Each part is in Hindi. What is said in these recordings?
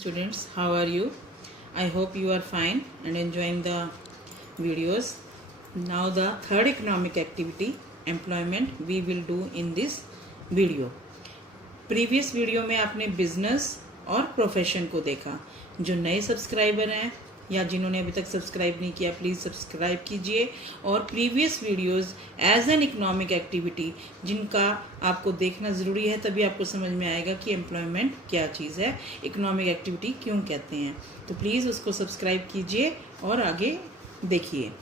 Students, how are you? I hope you are fine and enjoying the videos. Now the third economic activity, employment, we will do in this video. Previous video में आपने बिजनेस और प्रोफेशन को देखा. जो नए सब्सक्राइबर हैं या जिन्होंने अभी तक सब्सक्राइब नहीं किया, प्लीज़ सब्सक्राइब कीजिए. और previous videos as an economic activity जिनका आपको देखना ज़रूरी है, तभी आपको समझ में आएगा कि एम्प्लॉयमेंट क्या चीज़ है, इकोनॉमिक एक्टिविटी क्यों कहते हैं. तो प्लीज़ उसको सब्सक्राइब कीजिए और आगे देखिए.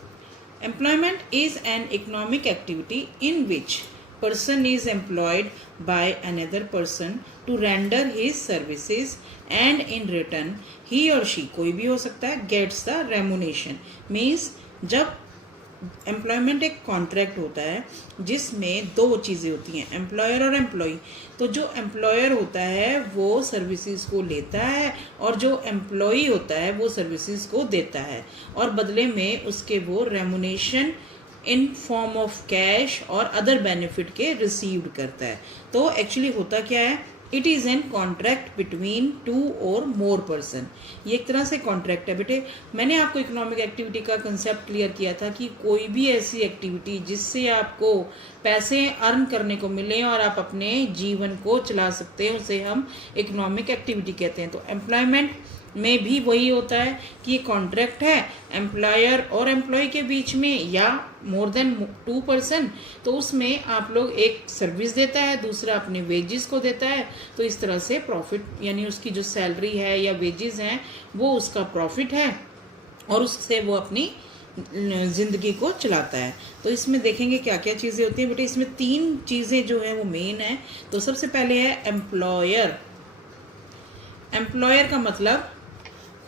Employment is an economic activity in which person is employed by another person to render his services and in return he or she, कोई भी हो सकता है, gets the remuneration. means जब एम्प्लॉयमेंट एक कॉन्ट्रैक्ट होता है जिसमें दो चीज़ें होती हैं, एम्प्लॉयर और एम्प्लॉई. तो जो एम्प्लॉयर होता है वो सर्विसेज को लेता है और जो एम्प्लॉई होता है वो सर्विसेज को देता है और बदले में उसके वो remuneration in form of cash और अदर बेनिफिट के रिसीव्ड करता है. तो एक्चुअली होता क्या है, it is an contract between two और मोर पर्सन. ये एक तरह से कॉन्ट्रैक्ट है. बेटे मैंने आपको इकोनॉमिक एक्टिविटी का कंसेप्ट क्लियर किया था कि कोई भी ऐसी एक्टिविटी जिससे आपको पैसे अर्न करने को मिले और आप अपने जीवन को चला सकते हैं उसे हम इकोनॉमिक एक्टिविटी कहते हैं. तो एम्प्लॉयमेंट में भी वही होता है कि ये कॉन्ट्रैक्ट है एम्प्लॉयर और एम्प्लॉय के बीच में या मोर देन टू पर्सन. तो उसमें आप लोग एक सर्विस देता है, दूसरा अपने वेजेस को देता है. तो इस तरह से प्रॉफिट यानी उसकी जो सैलरी है या वेजेस हैं वो उसका प्रॉफिट है और उससे वो अपनी ज़िंदगी को चलाता है. तो इसमें देखेंगे क्या क्या चीज़ें होती हैं. बेटे इसमें तीन चीज़ें जो हैं वो मेन है. तो सबसे पहले है एम्प्लॉयर. एम्प्लॉयर का मतलब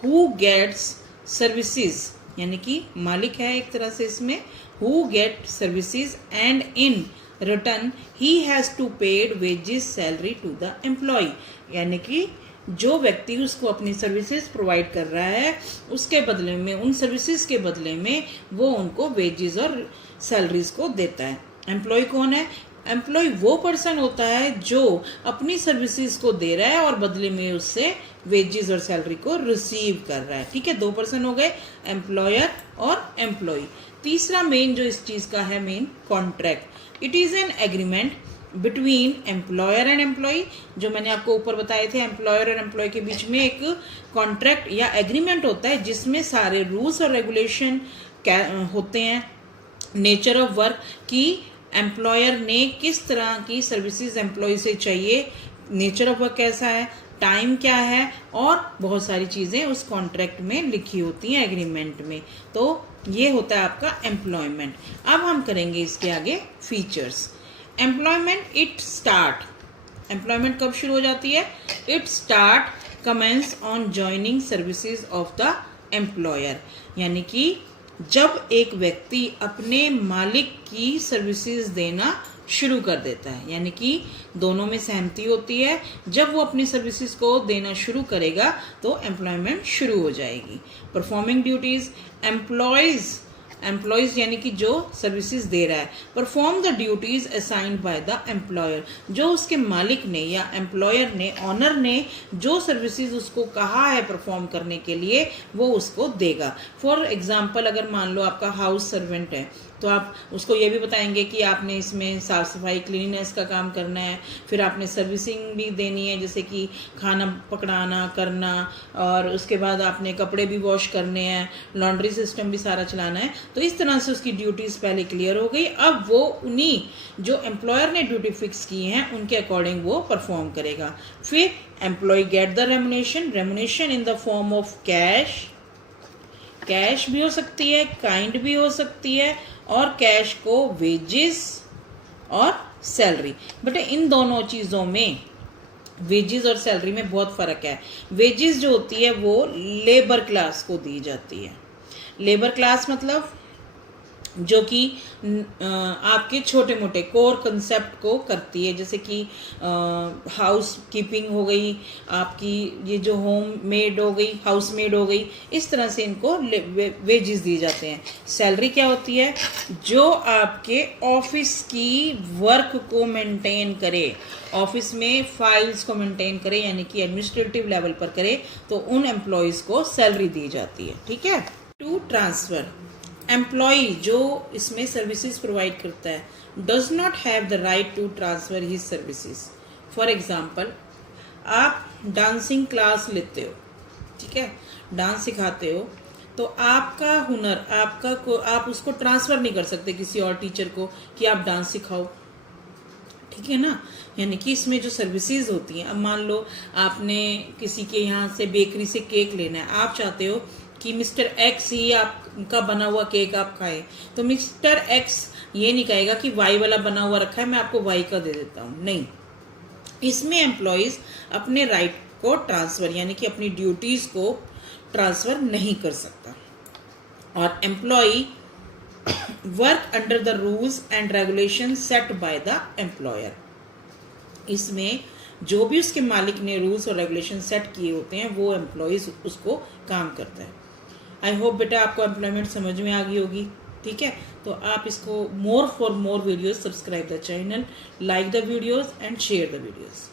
हु गेट्स सर्विसेज, यानी कि मालिक है एक तरह से इसमें. Who get services and in return he has to paid wages salary to the employee. यानी कि जो व्यक्ति उसको अपनी सर्विसेज प्रोवाइड कर रहा है उसके बदले में, उन सर्विसेज के बदले में वो उनको वेजेस और सैलरीज को देता है. एम्प्लॉय कौन है? एम्प्लॉय वो पर्सन होता है जो अपनी सर्विसेज को दे रहा है और बदले में उससे वेजेस और सैलरी को रिसीव कर रहा है. ठीक है, दो पर्सन हो गए, एम्प्लॉयर और एम्प्लॉय. तीसरा मेन जो इस चीज का है main, contract. It is an agreement between employer and employee. जो मैंने आपको ऊपर बताए थे, एम्प्लॉयर और एम्प्लॉय के बीच में एक कॉन्ट्रैक्ट या एग्रीमेंट होता है जिसमें सारे रूल्स और रेगुलेशन होते हैं. नेचर ऑफ वर्क की एम्प्लॉयर ने किस तरह की सर्विसेज एम्प्लॉय से चाहिए, नेचर ऑफ वर्क कैसा है, टाइम क्या है और बहुत सारी चीज़ें उस कॉन्ट्रैक्ट में लिखी होती हैं एग्रीमेंट में. तो ये होता है आपका एम्प्लॉयमेंट. अब हम करेंगे इसके आगे features. Employment it start. Employment कब शुरू हो जाती है? It start commences on joining services of the employer. यानी कि जब एक व्यक्ति अपने मालिक की सर्विसेज देना शुरू कर देता है, यानी कि दोनों में सहमति होती है, जब वो अपनी सर्विसेज को देना शुरू करेगा तो एम्प्लॉयमेंट शुरू हो जाएगी. Performing duties. एम्प्लॉयज यानी कि जो सर्विसेज दे रहा है. Perform the duties assigned by the employer. जो उसके मालिक ने या एम्प्लॉयर ने, ऑनर ने जो सर्विसेज उसको कहा है परफॉर्म करने के लिए वो उसको देगा. फॉर एग्जाम्पल, अगर मान लो आपका हाउस सर्वेंट है तो आप उसको ये भी बताएंगे कि आपने इसमें साफ़ सफाई क्लीनिनेस का काम करना है, फिर आपने सर्विसिंग भी देनी है जैसे कि खाना पकड़ाना करना, और उसके बाद आपने कपड़े भी वॉश करने हैं, लॉन्ड्री सिस्टम भी सारा चलाना है. तो इस तरह से उसकी ड्यूटीज़ पहले क्लियर हो गई. अब वो उन्हीं जो एम्प्लॉयर ने ड्यूटी फिक्स की हैं उनके अकॉर्डिंग वो परफॉर्म करेगा. फिर employee get the remuneration. Remuneration in the form of cash. Cash भी हो सकती है, काइंड भी हो सकती है, और कैश को वेजेस और सैलरी. बट इन दोनों चीज़ों में, वेजेस और सैलरी में बहुत फ़र्क है. वेजेस जो होती है वो लेबर क्लास को दी जाती है. लेबर क्लास मतलब जो कि आपके छोटे मोटे कोर कंसेप्ट को करती है, जैसे कि हाउस कीपिंग हो गई, आपकी ये जो होम मेड हो गई, हाउस मेड हो गई, इस तरह से इनको वेजेस दिए जाते हैं। सैलरी क्या होती है? जो आपके ऑफिस की वर्क को मेंटेन करे, ऑफिस में फाइल्स को मेंटेन करे, यानी कि एडमिनिस्ट्रेटिव लेवल पर करे, तो उन एम्प्लॉयज़ को सैलरी दी जाती है। ठीक है। टू ट्रांसफ़र, एम्प्लॉय जो इसमें सर्विसेज प्रोवाइड करता है does not have the right to transfer his services. For example, आप डांसिंग क्लास लेते हो, ठीक है, डांस सिखाते हो, तो आपका हुनर आप उसको ट्रांसफ़र नहीं कर सकते किसी और टीचर को कि आप डांस सिखाओ, ठीक है ना। यानी कि इसमें जो सर्विसेज होती हैं, अब मान लो आपने किसी के यहाँ से बेकरी से केक लेना है, आप चाहते हो कि मिस्टर एक्स ही आपका बना हुआ केक आप खाएं, तो मिस्टर एक्स ये नहीं कहेगा कि वाई वाला बना हुआ रखा है, मैं आपको वाई का दे देता हूँ, नहीं। इसमें एम्प्लॉयज़ अपने राइट को ट्रांसफ़र, यानी कि अपनी ड्यूटीज़ को ट्रांसफ़र नहीं कर सकता। और employee work under the rules and regulation set by the employer. इसमें जो भी उसके मालिक ने रूल्स और रेगुलेशन सेट किए होते हैं वो एम्प्लॉयज़ उसको काम करता है। आई होप बेटा आपको एम्प्लॉयमेंट समझ में आ गई होगी। ठीक है, तो आप इसको for more videos subscribe the channel, like the videos and share the videos.